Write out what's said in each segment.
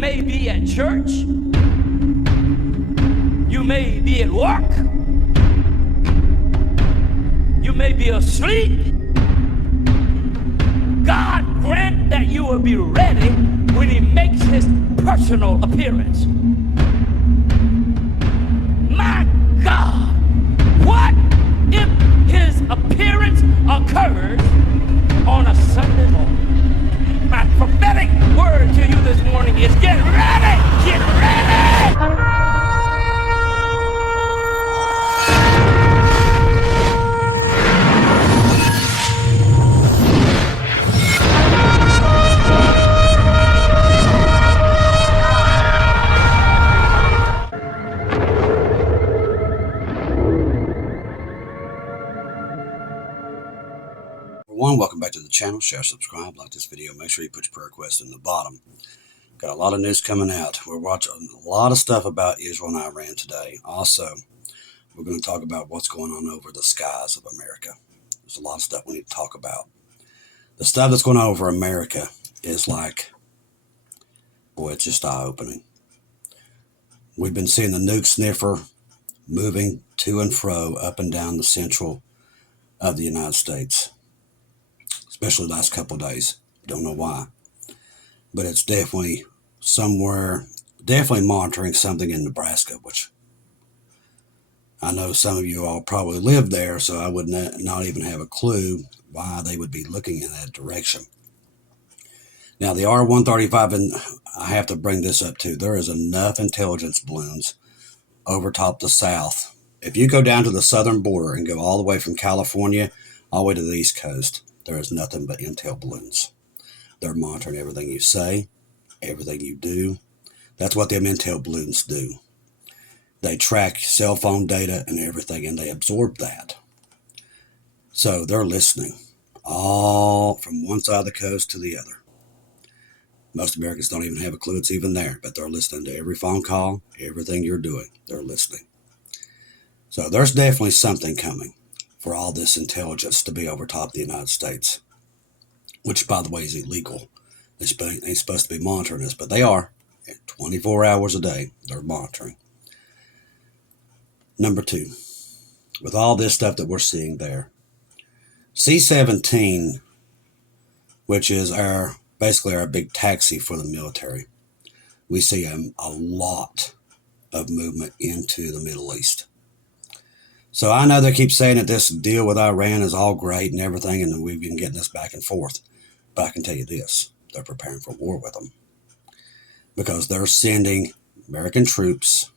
may be at church. You may be at work. You may be asleep. God grant that you will be ready when he makes his personal appearance. My God, what if his appearance occurs on a Sunday morning? My prophetic word to you this morning is get ready! Get ready! Welcome back to the channel. Share, subscribe, like this video. Make sure you put your prayer request in the bottom. Got a lot of news coming out. We're watching a lot of stuff about Israel and Iran today. Also, we're going to talk about what's going on over the skies of America. There's a lot of stuff we need to talk about. The stuff that's going on over America is like, boy, it's just eye-opening. We've been seeing the nuke sniffer moving to and fro up and down the central of the United States. Especially the last couple of days. Don't know why. But it's definitely somewhere, definitely monitoring something in Nebraska, which I know some of you all probably live there, so I would not even have a clue why they would be looking in that direction. Now, the R-135, and I have to bring this up too, there is enough intelligence balloons over top the South. If you go down to the southern border and go all the way from California all the way to the East Coast, there is nothing but intel balloons. They're monitoring everything you say, everything you do. That's what them intel balloons do. They track cell phone data and everything, and they absorb that. So they're listening all from one side of the coast to the other. Most Americans don't even have a clue it's even there, but they're listening to every phone call, everything you're doing. They're listening. So there's definitely something coming for all this intelligence to be over top of the United States, which, by the way, is illegal. They're supposed to be monitoring us, but they are. 24 hours a day, they're monitoring. Number two, with all this stuff that we're seeing there, C-17, which is basically our big taxi for the military, we see a lot of movement into the Middle East. So I know they keep saying that this deal with Iran is all great and everything, and we've been getting this back and forth. But I can tell you this, they're preparing for war with them. Because they're sending American troops,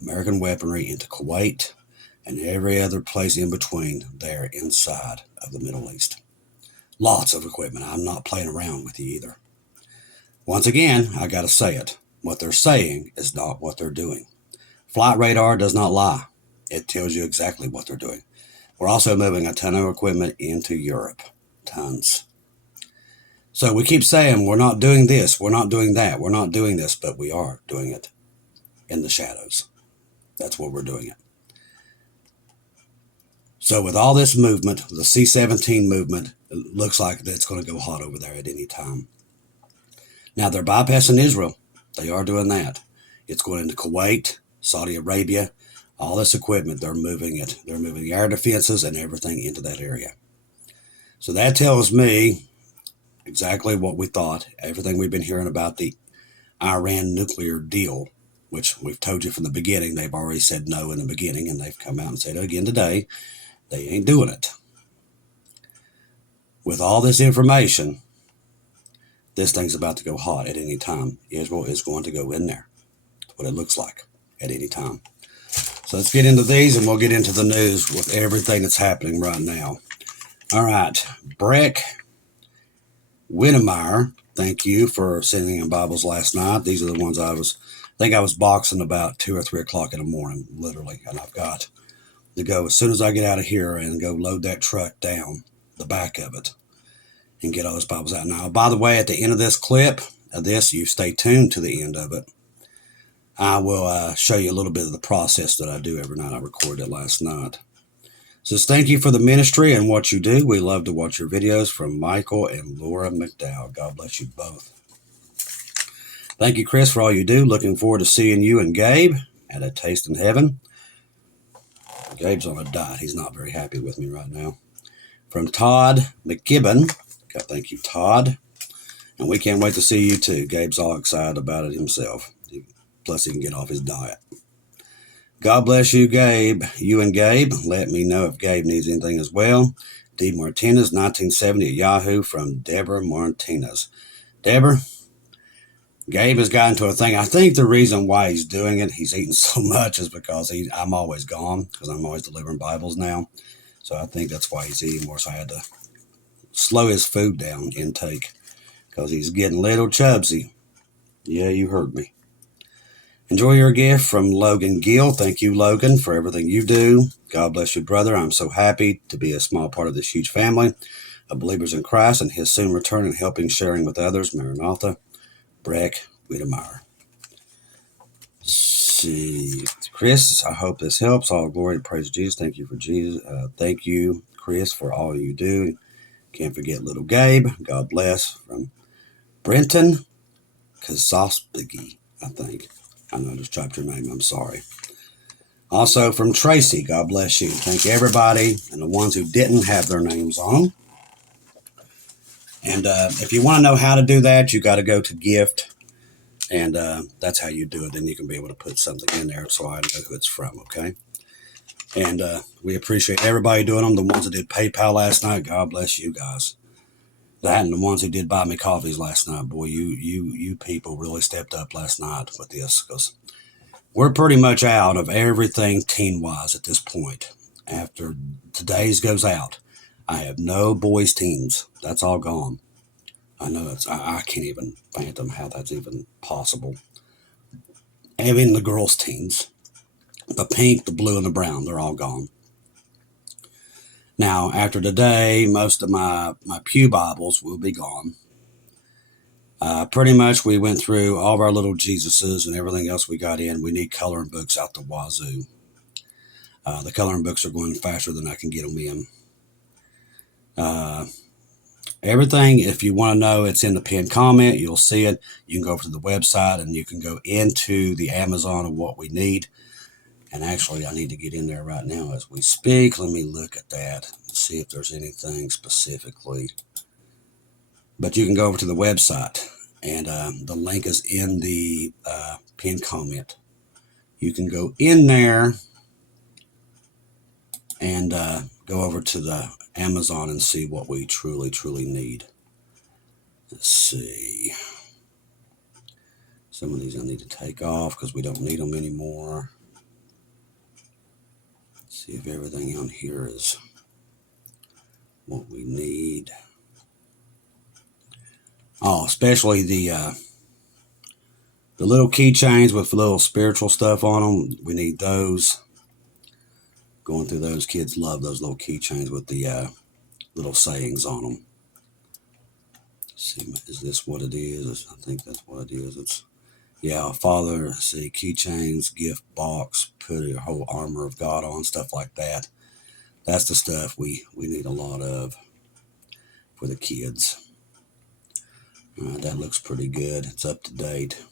American weaponry into Kuwait and every other place in between there inside of the Middle East. Lots of equipment. I'm not playing around with you either. Once again, I got to say it. What they're saying is not what they're doing. Flight radar does not lie. It tells you exactly what they're doing. We're also moving a ton of equipment into Europe. Tons. So we keep saying we're not doing this, we're not doing that, we're not doing this, but we are doing it in the shadows. That's what we're doing it. So with all this movement, the C-17 movement, it looks like it's going to go hot over there at any time. Now they're bypassing Israel. They are doing that. It's going into Kuwait, Saudi Arabia. All this equipment, they're moving it. They're moving air defenses and everything into that area. So that tells me exactly what we thought. Everything we've been hearing about the Iran nuclear deal, which we've told you from the beginning. They've already said no in the beginning, and they've come out and said it again today. They ain't doing it. With all this information, this thing's about to go hot at any time. Israel is going to go in there. That's what it looks like at any time. So let's get into these, and we'll get into the news with everything that's happening right now. All right. Breck Winnemeyer, thank you for sending in Bibles last night. These are the ones I think I was boxing about 2 or 3 o'clock in the morning, literally. And I've got to go as soon as I get out of here and go load that truck down, the back of it, and get all those Bibles out. Now, by the way, at the end of this clip, you stay tuned to the end of it. I will show you a little bit of the process that I do every night. I recorded it last night. Says, thank you for the ministry and what you do. We love to watch your videos, from Michael and Laura McDowell. God bless you both. Thank you, Chris, for all you do. Looking forward to seeing you and Gabe at A Taste in Heaven. Gabe's on a diet. He's not very happy with me right now. From Todd McKibben. Thank you, Todd. And we can't wait to see you too. Gabe's all excited about it himself. Plus, he can get off his diet. God bless you, Gabe. You and Gabe. Let me know if Gabe needs anything as well. D. Martinez, 1970 at Yahoo, from Deborah Martinez. Deborah, Gabe has gotten to a thing. I think the reason why he's doing it, he's eating so much, is because I'm always gone, because I'm always delivering Bibles now. So I think that's why he's eating more. So I had to slow his food down intake, because he's getting a little chubsy. Yeah, you heard me. Enjoy your gift from Logan Gill. Thank you, Logan, for everything you do. God bless you, brother. I'm so happy to be a small part of this huge family of believers in Christ and his soon return and helping, sharing with others. Maranatha, Breck, Wiedemeyer. See, Chris, I hope this helps. All glory and praise Jesus. Thank you for Jesus. Thank you, Chris, for all you do. Can't forget little Gabe. God bless. From Brenton Kazospigi, I think. I know I just typed your name. I'm sorry. Also from Tracy, God bless you. Thank you, everybody, and the ones who didn't have their names on. And if you want to know how to do that, you got to go to gift, and that's how you do it. Then you can be able to put something in there so I know who it's from, okay? And we appreciate everybody doing them. The ones that did PayPal last night, God bless you guys. That and the ones who did buy me coffees last night, boy, you people really stepped up last night with this, because we're pretty much out of everything teen-wise at this point. After today's goes out, I have no boys' teams. That's all gone. I know I can't even fathom how that's even possible. Even the girls' teams, the pink, the blue, and the brown, they're all gone. Now, after today, most of my Pew Bibles will be gone. Pretty much we went through all of our little Jesuses and everything else we got in. We need coloring books out the wazoo. The coloring books are going faster than I can get them in. Everything, if you want to know, it's in the pinned comment. You'll see it. You can go over to the website and you can go into the Amazon of what we need. And actually, I need to get in there right now as we speak. Let me look at that and see if there's anything specifically. But you can go over to the website, and the link is in the pinned comment. You can go in there and go over to the Amazon and see what we truly, truly need. Let's see. Some of these I need to take off because we don't need them anymore. See if everything on here is what we need. Oh, especially the little keychains with little spiritual stuff on them. We need those. Going through those, kids love those little keychains with the little sayings on them. Let's see, is this what it is? I think that's what it is. It's, yeah, Father, see, keychains, gift box, put a whole armor of God on, stuff like that. That's the stuff we need a lot of for the kids. That looks pretty good. It's up to date.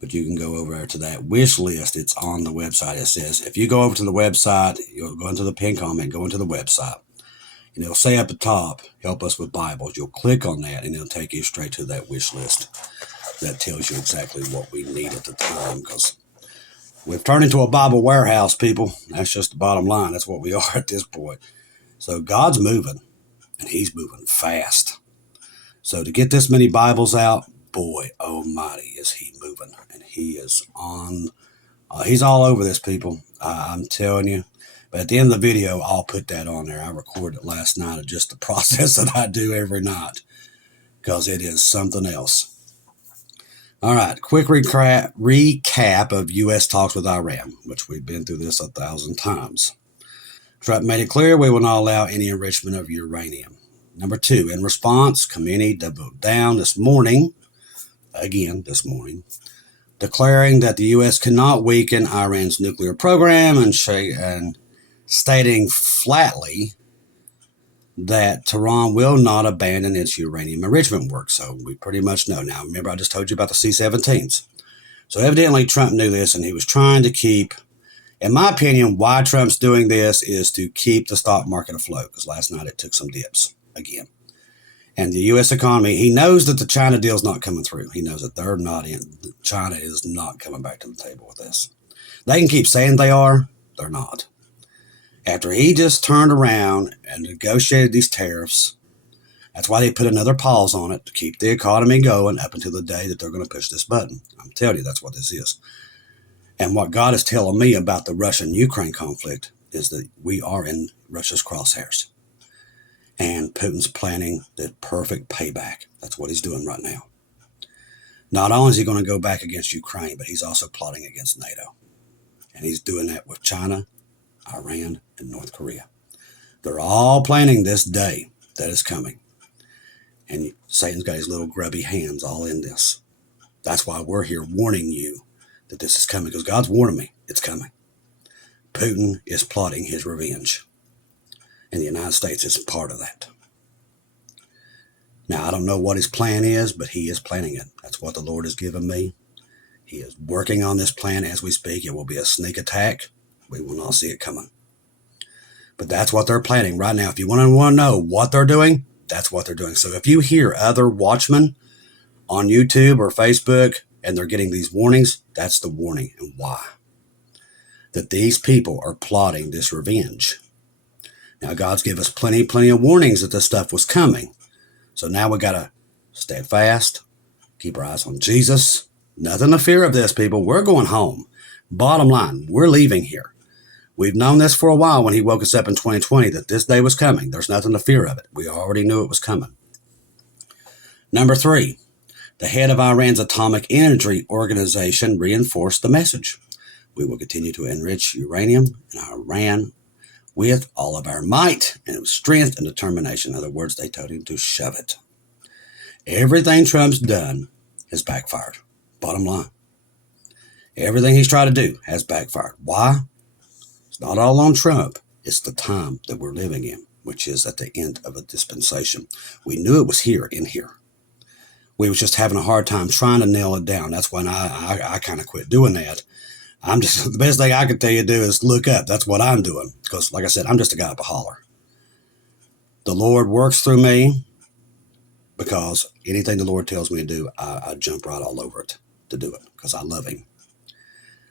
But you can go over there to that wish list. It's on the website. It says, if you go over to the website, you'll go into the pinned comment, go into the website, and it'll say at the top, help us with Bibles. You'll click on that, and it'll take you straight to that wish list. That tells you exactly what we need at the time, because we've turned into a Bible warehouse, people. That's just the bottom line. That's what we are at this point. So God's moving, and he's moving fast. So to get this many Bibles out, boy almighty, is he moving. And he is on, he's all over this, people. I'm telling you. But at the end of the video, I'll put that on there. I recorded it last night of just the process that I do every night, because it is something else. All right, quick recap of U.S. talks with Iran, which we've been through this 1,000 times. Trump made it clear we will not allow any enrichment of uranium. Number 2, in response, Khamenei doubled down this morning, declaring that the U.S. cannot weaken Iran's nuclear program and stating flatly that Tehran will not abandon its uranium enrichment work. So we pretty much know. Now, remember, I just told you about the C-17s. So evidently Trump knew this, and he was trying to keep, in my opinion, why Trump's doing this is to keep the stock market afloat, because last night it took some dips again. And the U.S. economy, he knows that the China deal's not coming through. He knows that they're not in. China is not coming back to the table with this. They can keep saying they are. They're not. After he just turned around and negotiated these tariffs, that's why they put another pause on it, to keep the economy going up until the day that they're going to push this button. I'm telling you, that's what this is. And what God is telling me about the Russian-Ukraine conflict is that we are in Russia's crosshairs. And Putin's planning the perfect payback. That's what he's doing right now. Not only is he going to go back against Ukraine, but he's also plotting against NATO. And he's doing that with China, Iran, and North Korea. They're all planning this day that is coming. And Satan's got his little grubby hands all in this. That's why we're here warning you that this is coming, because God's warning me it's coming. Putin is plotting his revenge. And the United States is part of that. Now, I don't know what his plan is, but he is planning it. That's what the Lord has given me. He is working on this plan as we speak. It will be a sneak attack. We will not see it coming. But that's what they're planning right now. If you want to know what they're doing, that's what they're doing. So if you hear other watchmen on YouTube or Facebook and they're getting these warnings, that's the warning. And why? That these people are plotting this revenge. Now, God's given us plenty of warnings that this stuff was coming. So now we got to stay fast, keep our eyes on Jesus. Nothing to fear of this, people. We're going home. Bottom line, we're leaving here. We've known this for a while when he woke us up in 2020 that this day was coming. There's nothing to fear of it. We already knew it was coming. Number 3, the head of Iran's atomic energy organization reinforced the message. We will continue to enrich uranium in Iran with all of our might and strength and determination. In other words, they told him to shove it. Everything Trump's done has backfired. Bottom line. Everything he's tried to do has backfired. Why? It's not all on Trump. It's the time that we're living in, which is at the end of a dispensation. We knew it was here in here. We was just having a hard time trying to nail it down. That's when I kind of quit doing that. The best thing I can tell you to do is look up. That's what I'm doing. Because, like I said, I'm just a guy up a holler. The Lord works through me because anything the Lord tells me to do, I jump right all over it to do it because I love him.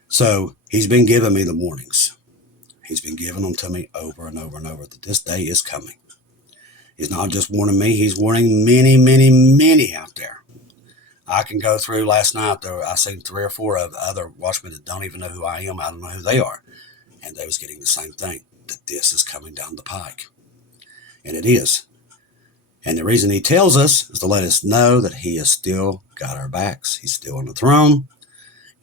So he's been giving me the warnings. He's been giving them to me over and over and over that this day is coming. He's not just warning me. He's warning many, many, many out there. I can go through last night. I seen 3 or 4 of other watchmen that don't even know who I am. I don't know who they are. And they was getting the same thing, that this is coming down the pike. And it is. And the reason he tells us is to let us know that he has still got our backs. He's still on the throne.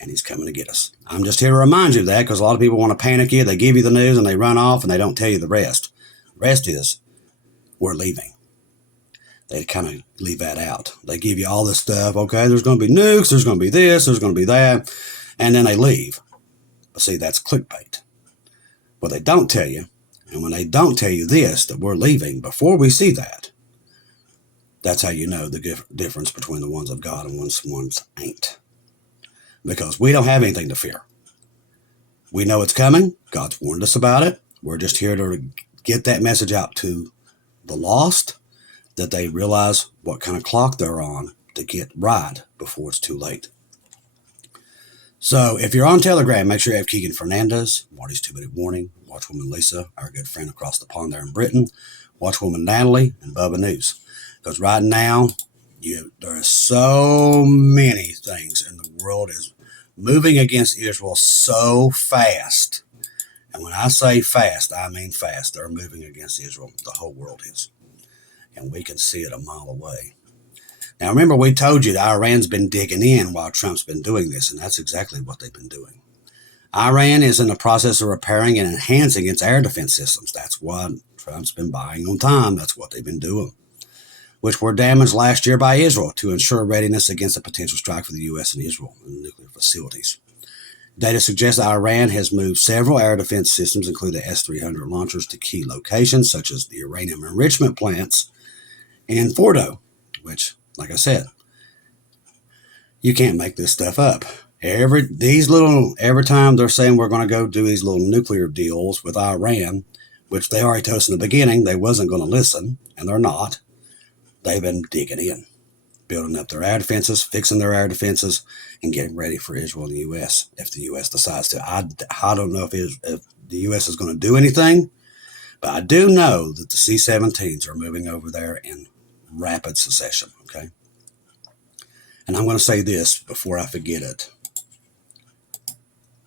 And he's coming to get us. I'm just here to remind you of that because a lot of people want to panic you. They give you the news and they run off and they don't tell you the rest. The rest is, we're leaving. They kind of leave that out. They give you all this stuff. Okay, there's going to be nukes. There's going to be this. There's going to be that. And then they leave. But see, that's clickbait. What they don't tell you, and when they don't tell you this, that we're leaving, before we see that, that's how you know the difference between the ones of God and ones ain't. Because we don't have anything to fear. We know it's coming. God's warned us about it. We're just here to get that message out to the lost, that they realize what kind of clock they're on to get right before it's too late. So if you're on Telegram, make sure you have Keegan Fernandez, Marty's 2-Minute Warning, Watchwoman Lisa, our good friend across the pond there in Britain, Watchwoman Natalie, and Bubba News. Because right now, there are so many things, and the world is moving against Israel so fast. And when I say fast, I mean fast. They're moving against Israel. The whole world is. And we can see it a mile away. Now, remember, we told you that Iran's been digging in while Trump's been doing this, and that's exactly what they've been doing. Iran is in the process of repairing and enhancing its air defense systems. That's what Trump's been buying on time. That's what they've been doing, which were damaged last year by Israel to ensure readiness against a potential strike for the U.S. and Israel and nuclear facilities. Data suggests that Iran has moved several air defense systems, including the S-300 launchers, to key locations such as the uranium enrichment plants in Fordo, which, like I said, you can't make this stuff up. Every time they're saying we're going to go do these little nuclear deals with Iran, which they already told us in the beginning they wasn't going to listen, and they're not. They've been digging in, building up their air defenses, fixing their air defenses, and getting ready for Israel and the U.S. if the U.S. decides to. I don't know if the U.S. is going to do anything, but I do know that the C-17s are moving over there in rapid succession, okay? And I'm going to say this before I forget it.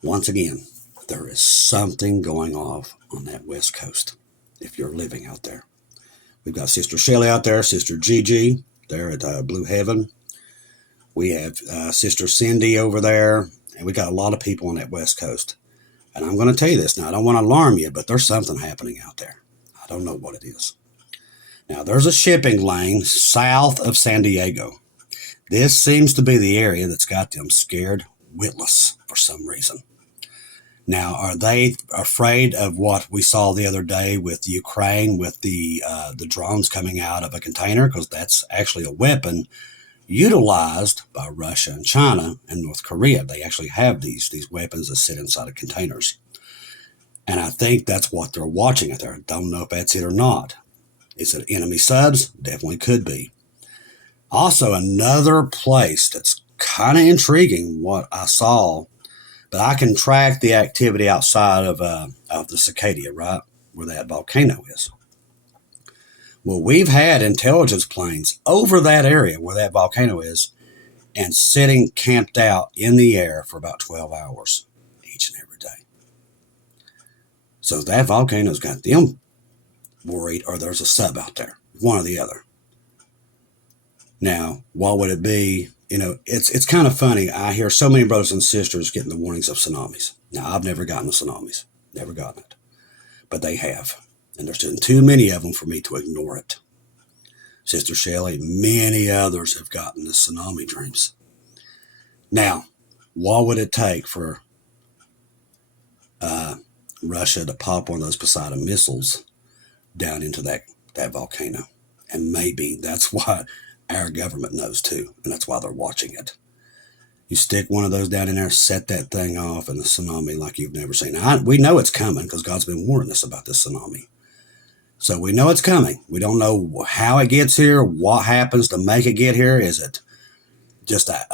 Once again, there is something going off on that West Coast if you're living out there. We've got Sister Shelley out there, Sister Gigi there at Blue Heaven. We have Sister Cindy over there, and we got a lot of people on that West Coast. And I'm going to tell you this now, I don't want to alarm you, but there's something happening out there. I don't know what it is. Now, there's a shipping lane south of San Diego. This seems to be the area that's got them scared witless for some reason. Now, are they afraid of what we saw the other day with Ukraine, with the drones coming out of a container? Because that's actually a weapon utilized by Russia and China and North Korea. They actually have these weapons that sit inside of containers. And I think that's what they're watching out there. I don't know if that's it or not. Is it enemy subs? Definitely could be. Also, another place that's kind of intriguing, what I saw, but I can track the activity outside of the Cicadia, right, where that volcano is. Well, we've had intelligence planes over that area where that volcano is and sitting camped out in the air for about 12 hours each and every day. So that volcano's got them worried, or there's a sub out there, one or the other. Now, what would it be? You know, it's kind of funny. I hear so many brothers and sisters getting the warnings of tsunamis. Now, I've never gotten the tsunamis. Never gotten it. But they have. And there's been too many of them for me to ignore it. Sister Shelley, many others have gotten the tsunami dreams. Now, what would it take for Russia to pop one of those Poseidon missiles down into that volcano? And maybe that's why our government knows too, and that's why they're watching it. You stick one of those down in there, set that thing off, and the tsunami like you've never seen. Now, we know it's coming because God's been warning us about this tsunami. So we know it's coming. We don't know how it gets here, what happens to make it get here. Is it just a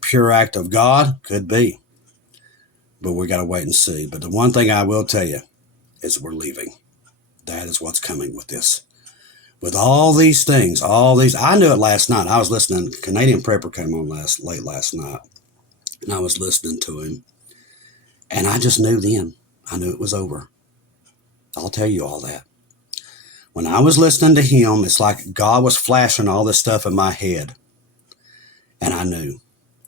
pure act of God? Could be. But we got to wait and see. But the one thing I will tell you is we're leaving. That is what's coming with this. With all these things, I knew it last night. I was listening. Canadian Prepper came on late last night, and I was listening to him, and I just knew then. I knew it was over. I'll tell you all that. When I was listening to him, it's like God was flashing all this stuff in my head, and I knew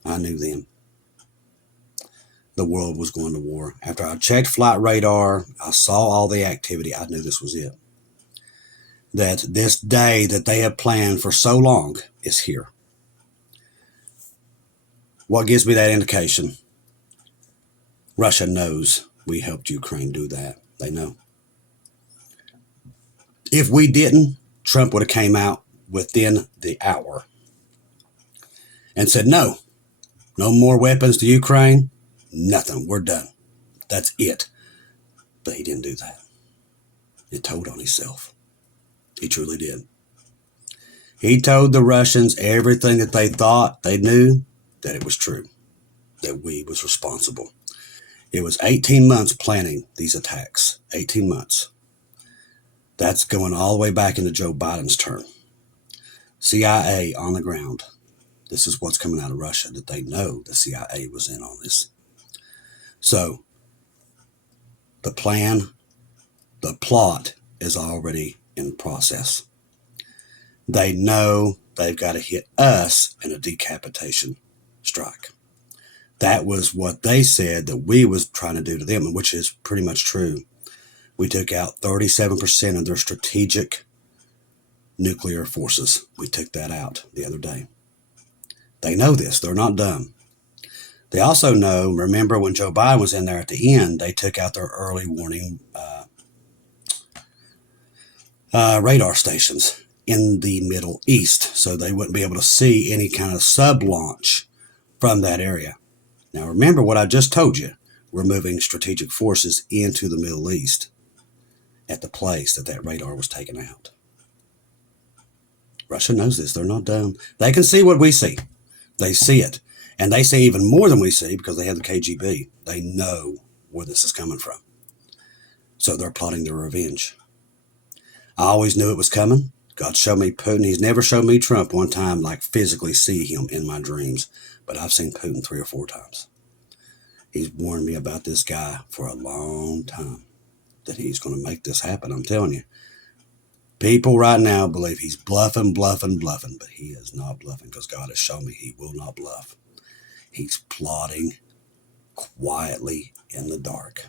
then. The world was going to war. After I checked flight radar, I saw all the activity. I knew this was it. That this day that they have planned for so long is here. What gives me that indication? Russia knows we helped Ukraine do that. They know. If we didn't, Trump would have came out within the hour and said, no more weapons to Ukraine, nothing, we're done. That's it. But he didn't do that. He told on himself. He truly did. He told the Russians everything that they thought they knew, that it was true, that we was responsible. It was 18 months planning these attacks, 18 months. That's going all the way back into Joe Biden's term. CIA on the ground. This is what's coming out of Russia, that they know the CIA was in on this. So, the plan, the plot is already in process. They know they've got to hit us in a decapitation strike. That was what they said that we was trying to do to them, which is pretty much true. We took out 37% of their strategic nuclear forces. We took that out the other day. They know this. They're not dumb. They also know, remember when Joe Biden was in there at the end, they took out their early warning radar stations in the Middle East, so they wouldn't be able to see any kind of sub-launch from that area. Now remember what I just told you. We're moving strategic forces into the Middle East at the place that radar was taken out. Russia knows this. They're not dumb. They can see what we see. They see it. And they see even more than we see because they have the KGB. They know where this is coming from. So they're plotting their revenge. I always knew it was coming. God showed me Putin. He's never showed me Trump one time, like physically see him in my dreams. But I've seen Putin 3 or 4 times. He's warned me about this guy for a long time, that he's going to make this happen. I'm telling you. People right now believe he's bluffing, but he is not bluffing because God has shown me he will not bluff. He's plotting quietly in the dark.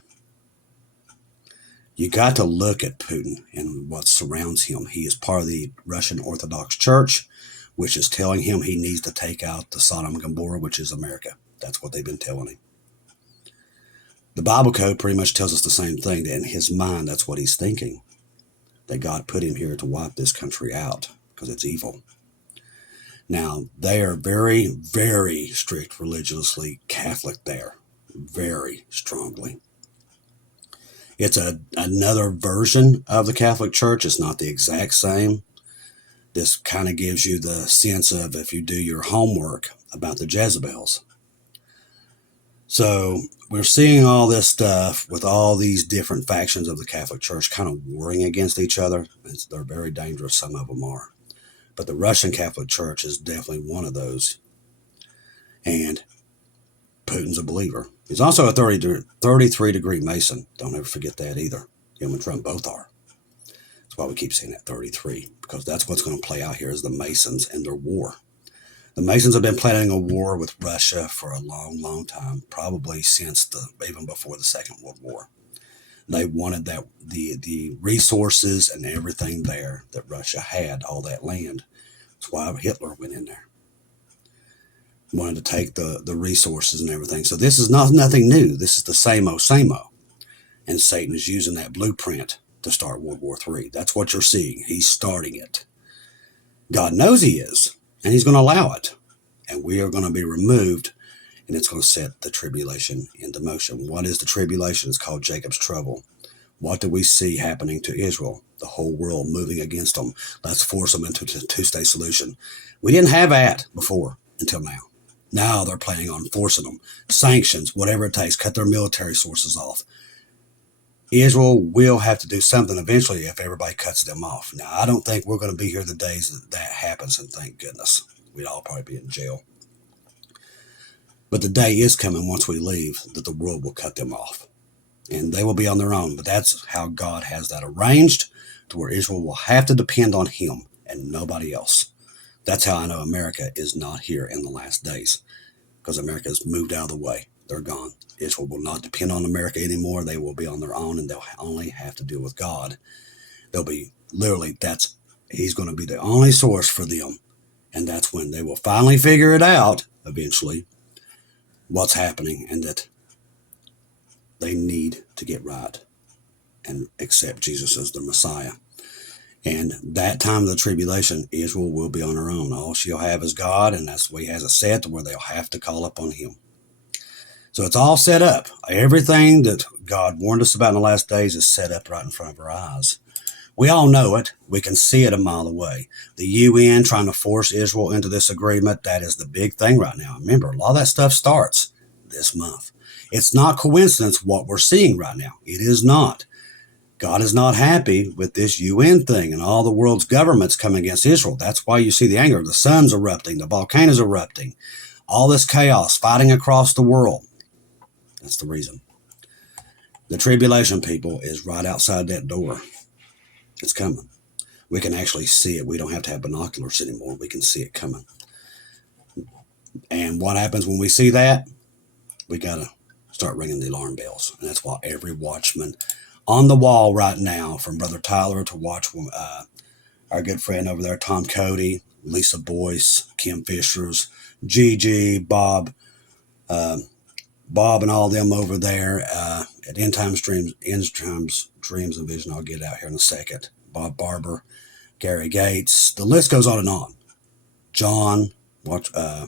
You got to look at Putin and what surrounds him. He is part of the Russian Orthodox Church, which is telling him he needs to take out the Sodom and Gomorrah, which is America. That's what they've been telling him. The Bible code pretty much tells us the same thing. In his mind, that's what he's thinking. That God put him here to wipe this country out because it's evil. Now, they are very, very strict religiously Catholic there. Very strongly. It's another version of the Catholic Church. It's not the exact same. This kind of gives you the sense of if you do your homework about the Jezebels. So we're seeing all this stuff with all these different factions of the Catholic Church kind of warring against each other. They're very dangerous, some of them are. But the Russian Catholic Church is definitely one of those. And Putin's a believer. He's also a 33-degree Mason. Don't ever forget that either. Him and Trump both are. That's why we keep saying that 33, because that's what's going to play out here is the Masons and their war. The Masons have been planning a war with Russia for a long, long time, probably since even before the Second World War. They wanted the resources and everything there that Russia had, all that land. That's why Hitler went in there. Wanted to take the resources and everything. So this is nothing new. This is the same-o. And Satan is using that blueprint to start World War III. That's what you're seeing. He's starting it. God knows he is, and he's going to allow it. And we are going to be removed, and it's going to set the tribulation into motion. What is the tribulation? It's called Jacob's trouble. What do we see happening to Israel? The whole world moving against them. Let's force them into a two-state solution. We didn't have that before until now. Now they're planning on forcing them. Sanctions, whatever it takes, cut their military sources off. Israel will have to do something eventually if everybody cuts them off. Now, I don't think we're going to be here the days that happens, and thank goodness. We'd all probably be in jail. But the day is coming once we leave that the world will cut them off. And they will be on their own. But that's how God has that arranged, to where Israel will have to depend on him and nobody else. That's how I know America is not here in the last days, because America has moved out of the way. They're gone. Israel will not depend on America anymore. They will be on their own, and they'll only have to deal with God. They'll be literally, he's going to be the only source for them. And that's when they will finally figure it out, eventually, what's happening, and that they need to get right and accept Jesus as the Messiah. And that time of the tribulation, Israel will be on her own. All she'll have is God, and that's the way he has it set, to where they'll have to call upon him. So it's all set up. Everything that God warned us about in the last days is set up right in front of our eyes. We all know it. We can see it a mile away. The UN trying to force Israel into this agreement, that is the big thing right now. Remember, a lot of that stuff starts this month. It's not coincidence what we're seeing right now. It is not. God is not happy with this UN thing and all the world's governments coming against Israel. That's why you see the anger. The sun's erupting. The volcanoes erupting. All this chaos fighting across the world. That's the reason. The tribulation, people, is right outside that door. It's coming. We can actually see it. We don't have to have binoculars anymore. We can see it coming. And what happens when we see that? We got to start ringing the alarm bells. And that's why every watchman on the wall right now, from Brother Tyler to watch our good friend over there, Tom Cody, Lisa Boyce, Kim Fishers, Gigi, Bob, Bob and all them over there at End Times Dreams and Vision. I'll get out here in a second. Bob Barber, Gary Gates. The list goes on and on. John, a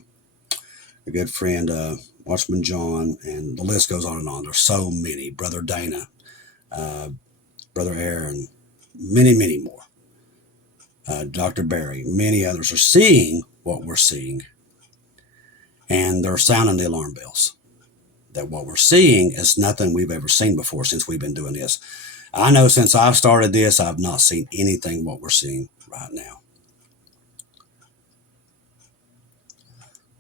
good friend, Watchman John, and the list goes on and on. There's so many. Brother Dana, Brother Aaron, many, many more. Dr. Barry, many others are seeing what we're seeing, and they're sounding the alarm bells. That what we're seeing is nothing we've ever seen before since we've been doing this. I know since I've started this, I've not seen anything what we're seeing right now.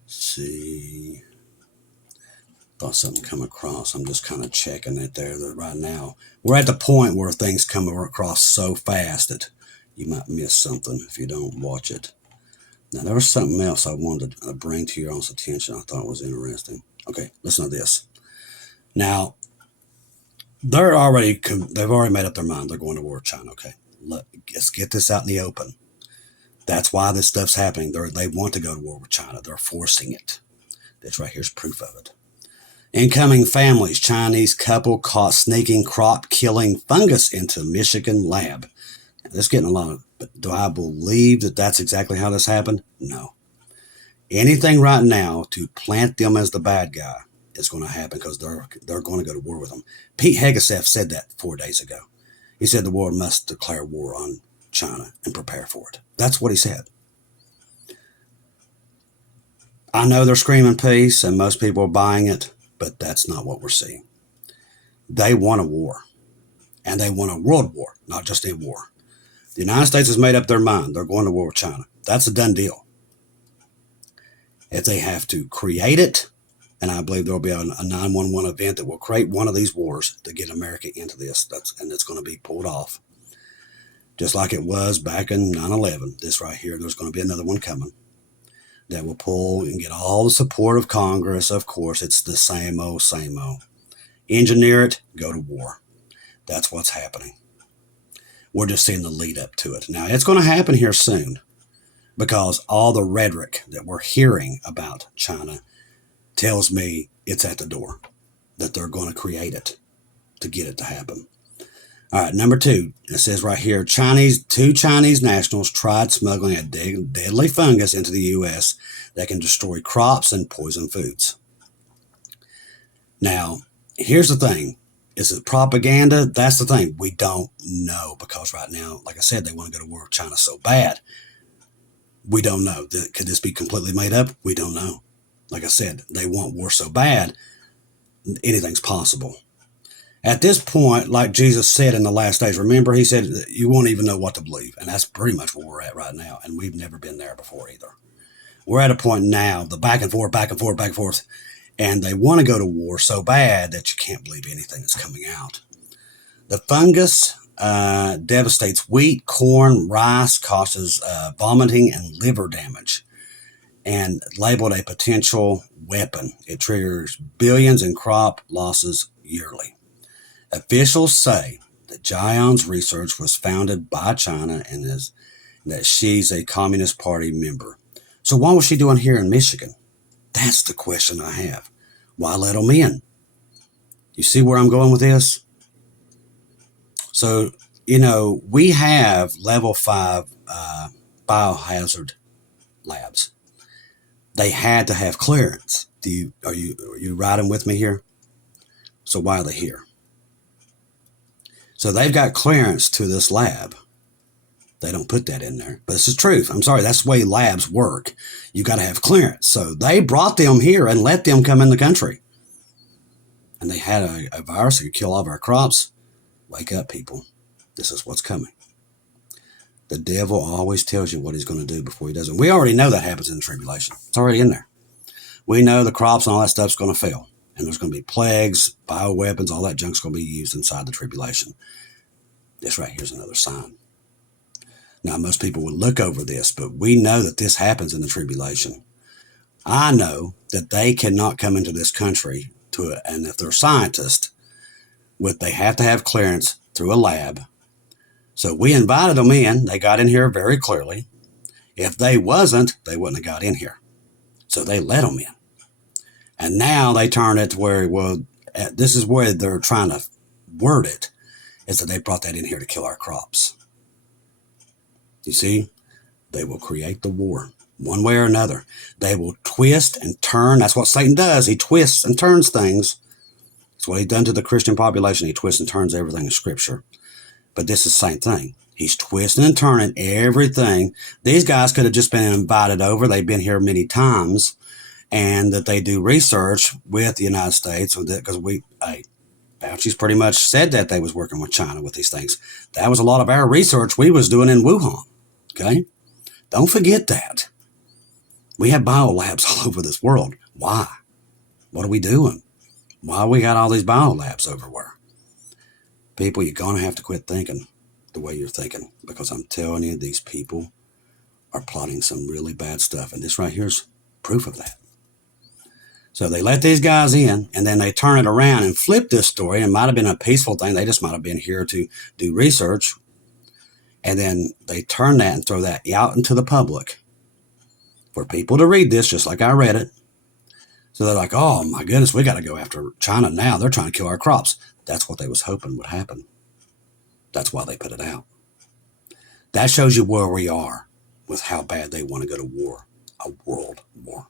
Let's see. Thought something come across. I'm just kind of checking it there. That right now, we're at the point where things come across so fast that you might miss something if you don't watch it. Now, there was something else I wanted to bring to your own attention I thought was interesting. Okay, listen to this. Now, they've already made up their mind. They're going to war with China. Okay, let's get this out in the open. That's why this stuff's happening. They want to go to war with China. They're forcing it. This right here's proof of it. Incoming families. Chinese couple caught sneaking crop-killing fungus into Michigan lab. Now, this is getting a lot of, but do I believe that that's exactly how this happened? No. Anything right now to plant them as the bad guy is going to happen because they're going to go to war with them. Pete Hegseth said that 4 days ago. He said the world must declare war on China and prepare for it. That's what he said. I know they're screaming peace and most people are buying it, but that's not what we're seeing. They want a war, and they want a world war, not just a war. The United States has made up their mind. They're going to war with China. That's a done deal. If they have to create it, and I believe there'll be a 911 event that will create one of these wars to get America into this, and it's going to be pulled off. Just like it was back in 9/11. This right here, there's going to be another one coming that will pull and get all the support of Congress. Of course, it's the same old, same old. Engineer it, go to war. That's what's happening. We're just seeing the lead up to it. Now, it's going to happen here soon because all the rhetoric that we're hearing about China tells me it's at the door, that they're going to create it to get it to happen. All right, number 2, it says right here, two Chinese nationals tried smuggling a deadly fungus into the U.S. that can destroy crops and poison foods. Now, here's the thing. Is it propaganda? That's the thing. We don't know because right now, like I said, they want to go to war with China so bad. We don't know. Could this be completely made up? We don't know. Like I said, they want war so bad, anything's possible. At this point, like Jesus said in the last days, remember, he said, you won't even know what to believe. And that's pretty much where we're at right now. And we've never been there before either. We're at a point now, the back and forth, and they want to go to war so bad that you can't believe anything that's coming out. The fungus devastates wheat, corn, rice, causes vomiting and liver damage, and labeled a potential weapon. It triggers billions in crop losses yearly. Officials say that Jian's research was founded by China and that she's a Communist Party member. So what was she doing here in Michigan? That's the question I have. Why let them in? You see where I'm going with this? So, we have level 5 biohazard labs. They had to have clearance. Are you riding with me here? So why are they here? So they've got clearance to this lab. They don't put that in there, but it's the truth. I'm sorry, that's the way labs work. You got to have clearance. So they brought them here and let them come in the country. And they had a virus that could kill all of our crops. Wake up, people. This is what's coming. The devil always tells you what he's going to do before he does it. We already know that happens in the tribulation. It's already in there. We know the crops and all that stuff's going to fail. And there's going to be plagues, bioweapons, all that junk's going to be used inside the tribulation. This right here's another sign. Now, most people would look over this, but we know that this happens in the tribulation. I know that they cannot come into this country and if they're scientists, they have to have clearance through a lab. So we invited them in. They got in here very clearly. If they wasn't, they wouldn't have got in here. So they let them in. And now they turn it to where, well, this is where they're trying to word it, is that they brought that in here to kill our crops. You see, they will create the war one way or another. They will twist and turn. That's what Satan does. He twists and turns things. That's what he's done to the Christian population. He twists and turns everything in Scripture. But this is the same thing. He's twisting and turning everything. These guys could have just been invited over. They've been here many times. And that they do research with the United States. Because Fauci's pretty much said that they was working with China with these things. That was a lot of our research we was doing in Wuhan. Okay? Don't forget that. We have biolabs all over this world. Why? What are we doing? Why we got all these biolabs everywhere? People, you're going to have to quit thinking the way you're thinking, because I'm telling you, these people are plotting some really bad stuff. And this right here's proof of that. So they let these guys in, and then they turn it around and flip this story. It might have been a peaceful thing. They just might have been here to do research. And then they turn that and throw that out into the public for people to read this, just like I read it. So they're like, oh, my goodness, we got to go after China now. They're trying to kill our crops. That's what they was hoping would happen. That's why they put it out. That shows you where we are with how bad they want to go to war, a world war.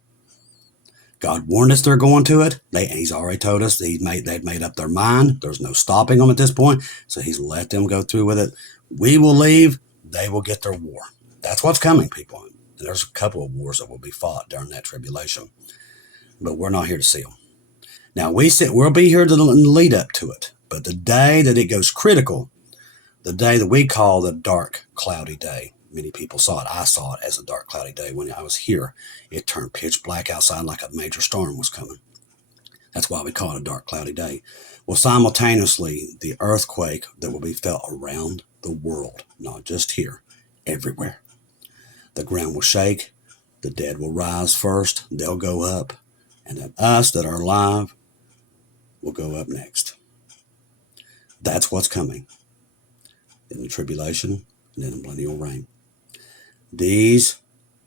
God warned us they're going to it. He's already told us they've made up their mind. There's no stopping them at this point. So he's let them go through with it. We will leave. They will get their war. That's what's coming, people. And there's a couple of wars that will be fought during that tribulation. But we're not here to see them. Now, we'll be here to lead up to it. But the day that it goes critical, the day that we call the dark, cloudy day, many people saw it. I saw it as a dark, cloudy day. When I was here, it turned pitch black outside like a major storm was coming. That's why we call it a dark, cloudy day. Well, simultaneously, the earthquake that will be felt around the world, not just here, everywhere. The ground will shake. The dead will rise first. They'll go up. And then us that are alive will go up next. That's what's coming in the tribulation and in the millennial reign. These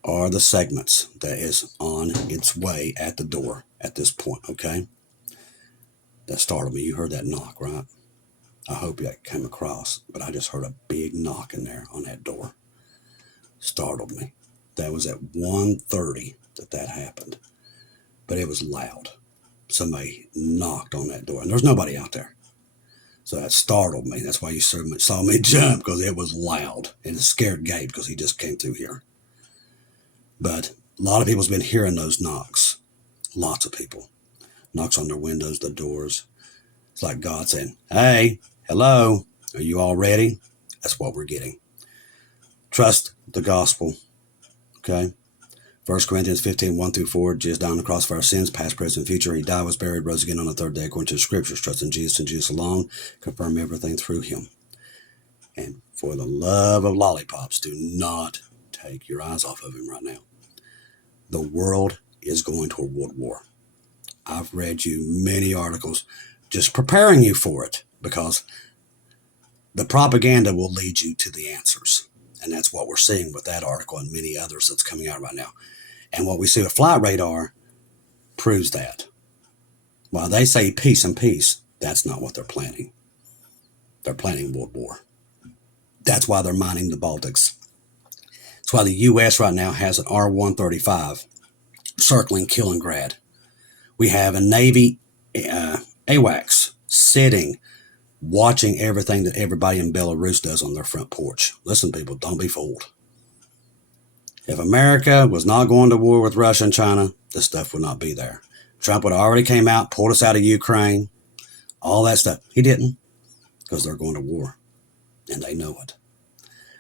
are the segments that is on its way at the door at this point, okay? That startled me. You heard that knock, right? I hope that came across, but I just heard a big knock in there on that door. Startled me. That was at 1:30 that happened. But it was loud. Somebody knocked on that door, and there's nobody out there. So that startled me. That's why you saw me jump, because it was loud. And it scared Gabe, because he just came through here. But a lot of people's been hearing those knocks. Lots of people. Knocks on their windows, the doors. It's like God saying, hey, hello, are you all ready? That's what we're getting. Trust the gospel. Okay? 1 Corinthians 15, 1-4, Jesus died on the cross for our sins, past, present, future. He died, was buried, rose again on the third day according to the Scriptures. Trust in Jesus and Jesus alone. Confirm everything through him. And for the love of lollipops, do not take your eyes off of him right now. The world is going to a world war. I've read you many articles just preparing you for it, because the propaganda will lead you to the answers. And that's what we're seeing with that article and many others that's coming out right now. And what we see with Flight Radar proves that. While they say peace and peace, that's not what they're planning. They're planning world war. That's why they're mining the Baltics. That's why the U.S. right now has an R-135 circling Kaliningrad. We have a Navy AWACS sitting, watching everything that everybody in Belarus does on their front porch. Listen, people, don't be fooled. If America was not going to war with Russia and China, this stuff would not be there. Trump would have already came out, pulled us out of Ukraine, all that stuff. He didn't, because they're going to war, and they know it.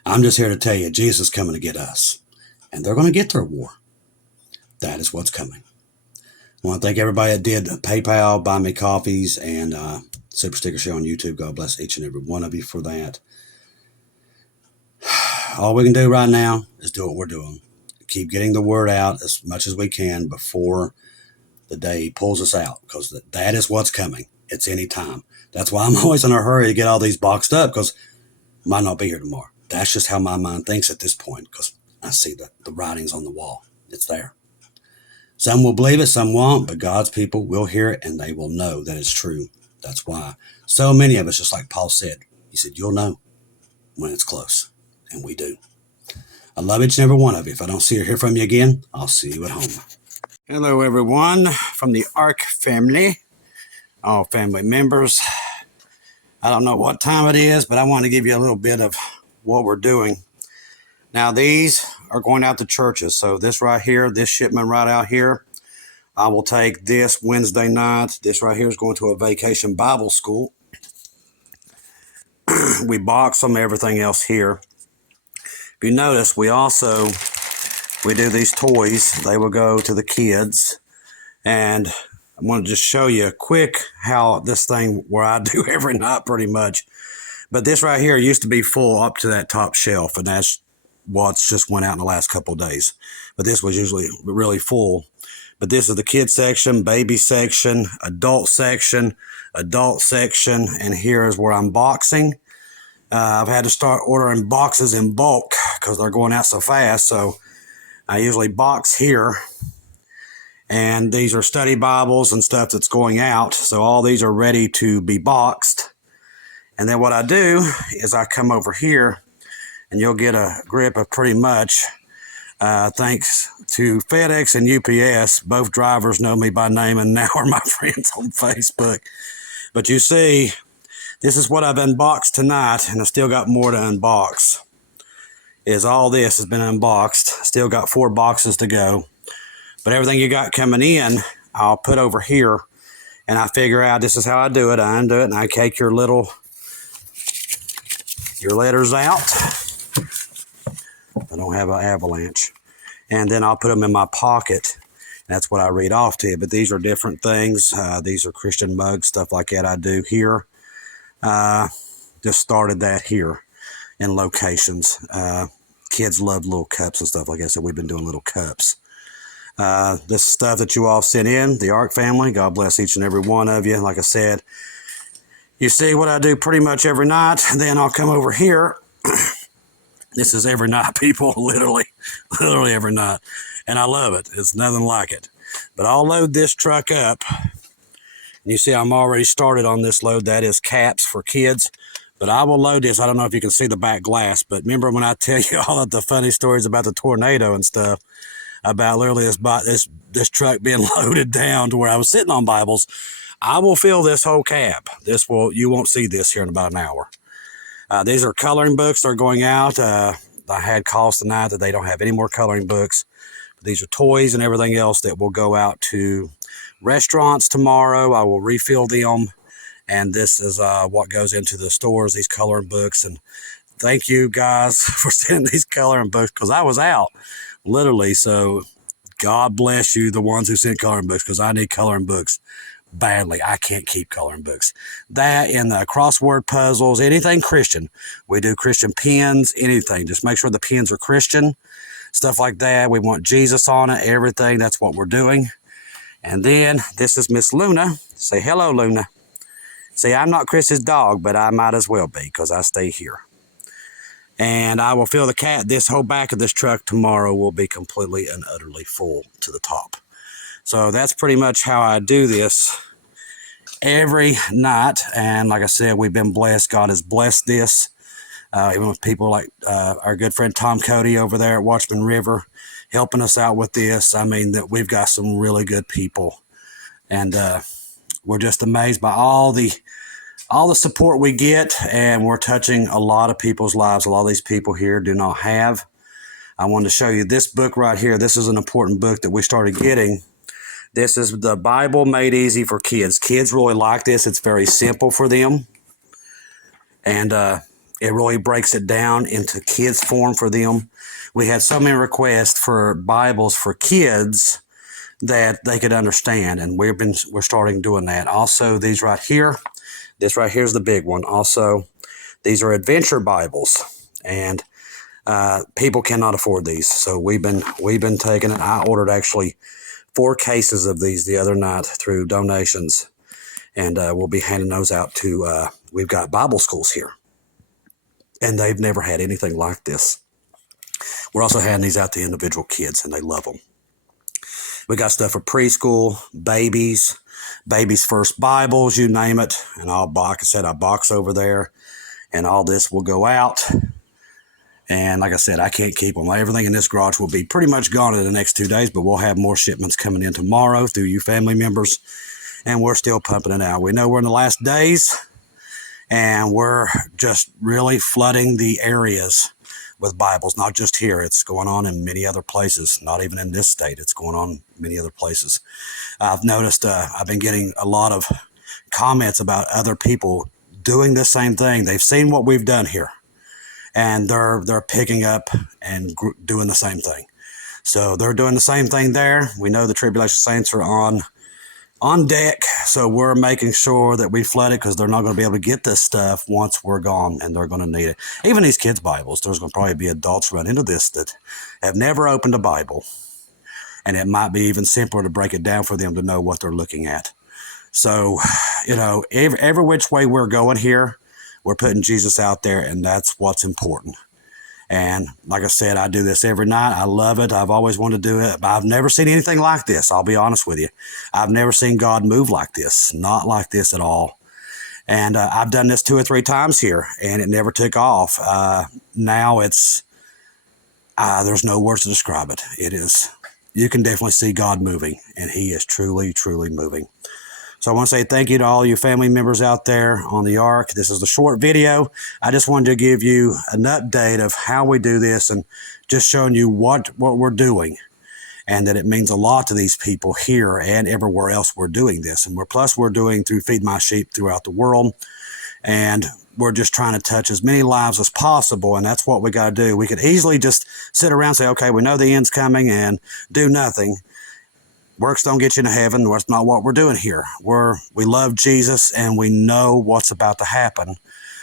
I'm just here to tell you, Jesus is coming to get us, and they're going to get their war. That is what's coming. I want to thank everybody that did PayPal, buy me coffees, and Super Sticker Show on YouTube. God bless each and every one of you for that. All we can do right now is do what we're doing. Keep getting the word out as much as we can before the day he pulls us out, because that is what's coming. It's any time. That's why I'm always in a hurry to get all these boxed up, because I might not be here tomorrow. That's just how my mind thinks at this point, because I see the writings on the wall. It's there. Some will believe it, some won't, but God's people will hear it and they will know that it's true. That's why so many of us, just like Paul said, he said, you'll know when it's close. And we do. I love each and every one of you. If I don't see or hear from you again, I'll see you at home. Hello, everyone from the ARC family, all family members. I don't know what time it is, but I want to give you a little bit of what we're doing. Now, these are going out to churches. So this right here, this shipment right out here, I will take this Wednesday night. This right here is going to a vacation Bible school. We box them, everything else here. If you notice, we do these toys. They will go to the kids. And I want to just show you quick how this thing, where I do every night pretty much. But this right here used to be full up to that top shelf, and that's what's just went out in the last couple of days. But this was usually really full. But this is the kid section, baby section, adult section, and here is where I'm boxing. I've had to start ordering boxes in bulk because they're going out so fast. So I usually box here. And these are study Bibles and stuff that's going out. So all these are ready to be boxed. And then what I do is I come over here and you'll get a grip of pretty much, thanks to FedEx and UPS. Both drivers know me by name and now are my friends on Facebook. But you see, this is what I've unboxed tonight, and I still got more to unbox. All this has been unboxed. Still got 4 boxes to go. But everything you got coming in, I'll put over here, and I figure out this is how I do it. I undo it, and I take your letters out. I don't have an avalanche. And then I'll put them in my pocket. That's what I read off to you. But these are different things. These are Christian mugs, stuff like that I do here. Just started that here in locations. Kids love little cups and stuff like that, so we've been doing little cups. This stuff that you all sent in, the ARC family, God bless each and every one of you. Like I said, you see what I do pretty much every night. Then I'll come over here. This is every night, people, literally every night. And I love it. It's nothing like it. But I'll load this truck up. You see I'm already started on this load. That is caps for kids. But I will load this. I don't know if you can see the back glass, but remember when I tell you all of the funny stories about the tornado and stuff, about literally this truck being loaded down to where I was sitting on Bibles, I will fill this whole cab. You won't see this here in about an hour. These are coloring books that are going out. I had calls tonight that they don't have any more coloring books. These are toys and everything else that will go out to restaurants tomorrow. I will refill them, and this is what goes into the stores, these coloring books. And thank you guys for sending these coloring books, because I was out literally. So God bless you, the ones who sent coloring books, because I need coloring books badly. I can't keep coloring books. That and the crossword puzzles, anything Christian. We do Christian pens, anything. Just make sure the pens are Christian, stuff like that. We want Jesus on it, everything. That's what we're doing. And then this is Miss Luna. Say hello, Luna. See, I'm not Chris's dog, but I might as well be, because I stay here. And I will fill this whole back of this truck tomorrow will be completely and utterly full to the top. So that's pretty much how I do this every night. And like I said, we've been blessed. God has blessed this. Even with people like our good friend Tom Cody over there at Watchman River helping us out with this. I mean, that we've got some really good people. And we're just amazed by all the support we get. And we're touching a lot of people's lives. A lot of these people here do not have. I wanted to show you this book right here. This is an important book that we started getting. This is the Bible Made Easy for Kids. Kids really like this. It's very simple for them. And it really breaks it down into kids' form for them. We had so many requests for Bibles for kids that they could understand. And we're starting doing that. Also, these right here. This right here is the big one. Also, these are adventure Bibles. And people cannot afford these. So we've been taking it. I ordered actually 4 cases of these the other night through donations, and we'll be handing those out to, we've got Bible schools here, and they've never had anything like this. We're also handing these out to individual kids, and they love them. We got stuff for preschool, babies, babies' first Bibles, you name it. And like I said, I box over there, and all this will go out. And like I said, I can't keep them. Everything in this garage will be pretty much gone in the next 2 days, but we'll have more shipments coming in tomorrow through you family members, and we're still pumping it out. We know we're in the last days, and we're just really flooding the areas with Bibles, not just here. It's going on in many other places, not even in this state. It's going on in many other places. I've noticed I've been getting a lot of comments about other people doing the same thing. They've seen what we've done here, and they're picking up and doing the same thing. So they're doing the same thing there. We know the tribulation saints are on deck, so we're making sure that we flood it, because they're not going to be able to get this stuff once we're gone, and they're going to need it. Even these kids' Bibles, there's going to probably be adults run into this that have never opened a Bible, and it might be even simpler to break it down for them to know what they're looking at. So, every which way we're going here, we're putting Jesus out there, and that's what's important. And like I said, I do this every night. I love it. I've always wanted to do it. But I've never seen anything like this. I'll be honest with you. I've never seen God move like this. Not like this at all. And I've done this 2 or 3 times here, and it never took off. Now it's, there's no words to describe it. It is, you can definitely see God moving, and he is truly, truly moving. So I want to say thank you to all you family members out there on the Ark. This is a short video. I just wanted to give you an update of how we do this, and just showing you what we're doing, and that it means a lot to these people here and everywhere else we're doing this. And we're doing through Feed My Sheep throughout the world, and we're just trying to touch as many lives as possible, and that's what we got to do. We could easily just sit around and say, okay, we know the end's coming, and do nothing. Works don't get you into heaven. That's not what we're doing here. We love Jesus, and we know what's about to happen.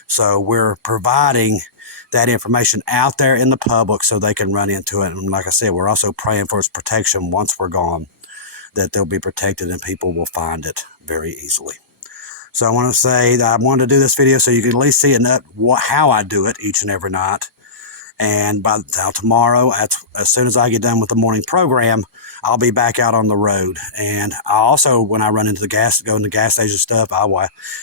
So we're providing that information out there in the public so they can run into it. And like I said, we're also praying for its protection once we're gone, that they'll be protected and people will find it very easily. So I want to say that I wanted to do this video so you can at least see how I do it each and every night. And by tomorrow, as soon as I get done with the morning program, I'll be back out on the road. And I also, when I run into go into gas station stuff,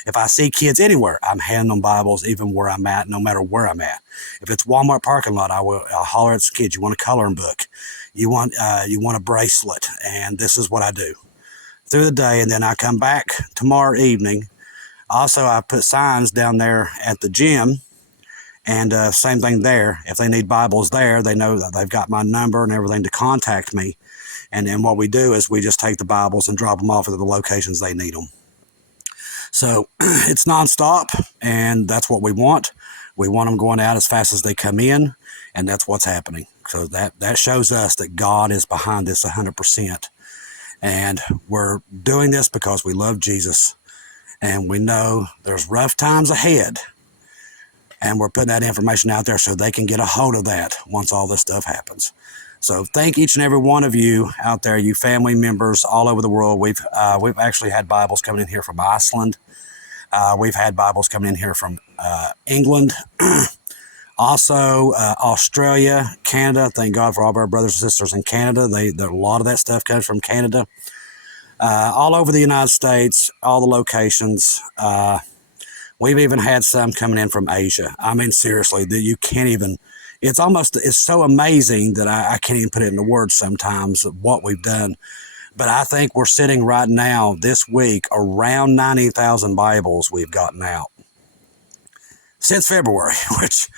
if I see kids anywhere, I'm handing them Bibles, even where I'm at, no matter where I'm at. If it's Walmart parking lot, I'll holler at the kids. You want a coloring book? You want a bracelet? And this is what I do through the day. And then I come back tomorrow evening. Also, I put signs down there at the gym. And same thing there. If they need Bibles there, they know that they've got my number and everything to contact me. And then what we do is we just take the Bibles and drop them off at the locations they need them. So it's nonstop, and that's what we want. We want them going out as fast as they come in, and that's what's happening. So that shows us that God is behind this 100%. And we're doing this because we love Jesus, and we know there's rough times ahead. And we're putting that information out there so they can get a hold of that once all this stuff happens. So thank each and every one of you out there, you family members all over the world. We've actually had Bibles coming in here from Iceland. We've had Bibles coming in here from England, also Australia, Canada. Thank God for all of our brothers and sisters in Canada. A lot of that stuff comes from Canada. All over the United States, all the locations. We've even had some coming in from Asia. I mean, seriously, that you can't even, it's so amazing that I can't even put it into words sometimes of what we've done. But I think we're sitting right now, this week, around 90,000 Bibles we've gotten out since February, which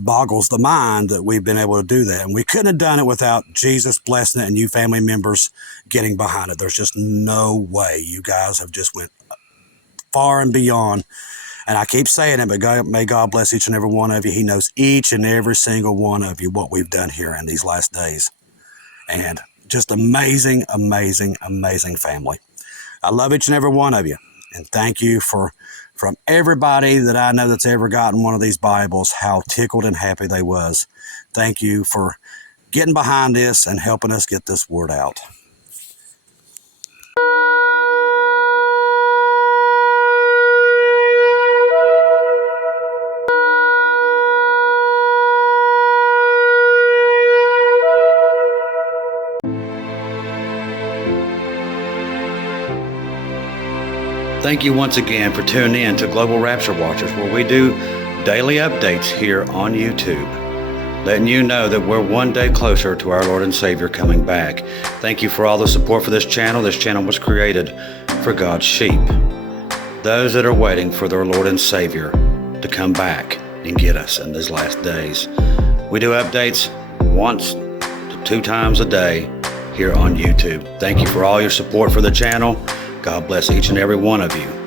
boggles the mind that we've been able to do that. And we couldn't have done it without Jesus blessing it and you family members getting behind it. There's just no way. You guys have just went far and beyond. And I keep saying it, but may God bless each and every one of you. He knows each and every single one of you what we've done here in these last days. And just amazing, amazing, amazing family. I love each and every one of you. And thank you from everybody that I know that's ever gotten one of these Bibles, how tickled and happy they was. Thank you for getting behind this and helping us get this word out. Thank you once again for tuning in to Global Rapture Watchers, where we do daily updates here on YouTube, letting you know that we're one day closer to our Lord and Savior coming back. Thank you for all the support for this channel. This channel was created for God's sheep, those that are waiting for their Lord and Savior to come back and get us in these last days. We do updates once to 2 times a day here on YouTube. Thank you for all your support for the channel. God bless each and every one of you.